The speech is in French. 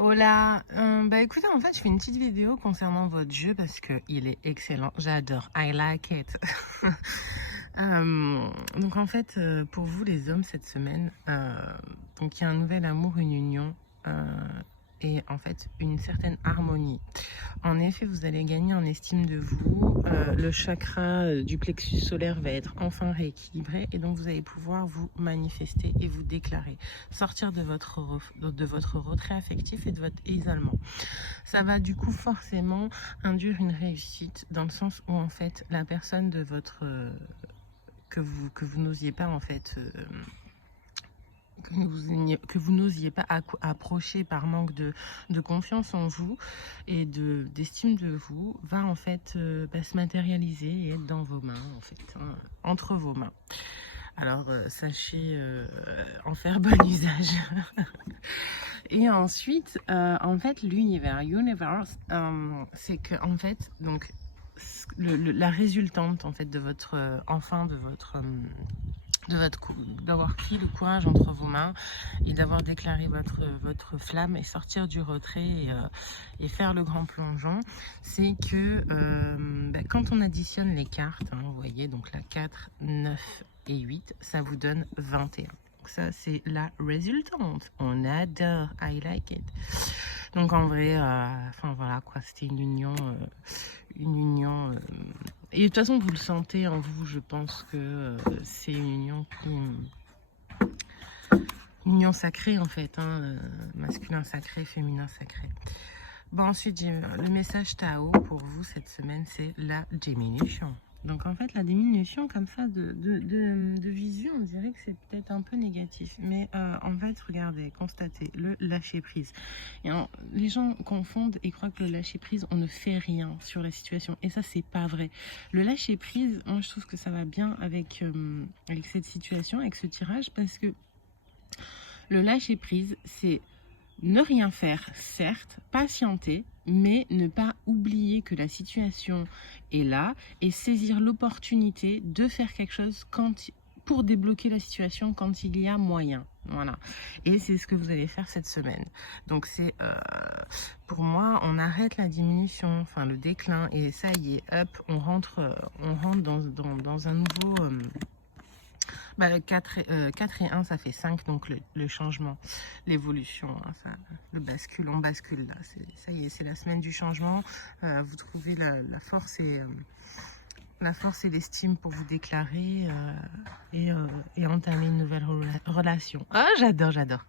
Hola, bah écoutez, en fait, je fais une petite vidéo concernant votre jeu parce que il est excellent. J'adore. I like it. Donc en fait, pour vous les hommes cette semaine, donc il y a un nouvel amour, une union et en fait une certaine harmonie. En effet, vous allez gagner en estime de vous. Le chakra du plexus solaire va être enfin rééquilibré et donc vous allez pouvoir vous manifester et vous déclarer, sortir de votre retrait affectif et de votre isolement. Ça va du coup forcément induire une réussite dans le sens où en fait la personne de votre que vous n'osiez pas en fait que vous n'osiez pas approcher par manque de confiance en vous et d'estime de vous va en fait se matérialiser et être dans vos mains en fait, hein, entre vos mains. Alors sachez en faire bon usage. Et ensuite en fait l'univers c'est que en fait donc la résultante en fait de votre d'avoir pris le courage entre vos mains et d'avoir déclaré votre flamme et sortir du retrait et faire le grand plongeon, c'est que quand on additionne les cartes, hein, vous voyez, donc la 4, 9 et 8, ça vous donne 21. Donc ça, c'est la résultante. On adore, I like it. Donc en vrai, enfin voilà quoi, c'était une union et de toute façon vous le sentez en vous, je pense que c'est une union sacrée en fait, hein, masculin sacré, féminin sacré. Bon, ensuite le message Tao pour vous cette semaine, c'est la diminution. Donc en fait la diminution comme ça de visu, on dirait que c'est peut-être un peu négatif, mais en fait regardez, constatez le lâcher prise. Et les gens confondent et croient que le lâcher prise, on ne fait rien sur la situation, et ça c'est pas vrai. Le lâcher prise, moi je trouve que ça va bien avec cette situation, avec ce tirage, parce que le lâcher prise, c'est ne rien faire, certes, patienter, mais ne pas oublier que la situation est là et saisir l'opportunité de faire quelque chose pour débloquer la situation quand il y a moyen. Voilà. Et c'est ce que vous allez faire cette semaine. Donc c'est, pour moi, on arrête la diminution, enfin le déclin, et ça y est, hop, on rentre dans un nouveau... 4 et 1, ça fait 5, donc le changement, l'évolution, hein, le bascule, on bascule là. Ça y est, c'est la semaine du changement. Vous trouvez la force et l'estime pour vous déclarer et entamer une nouvelle relation. Ah, j'adore, j'adore.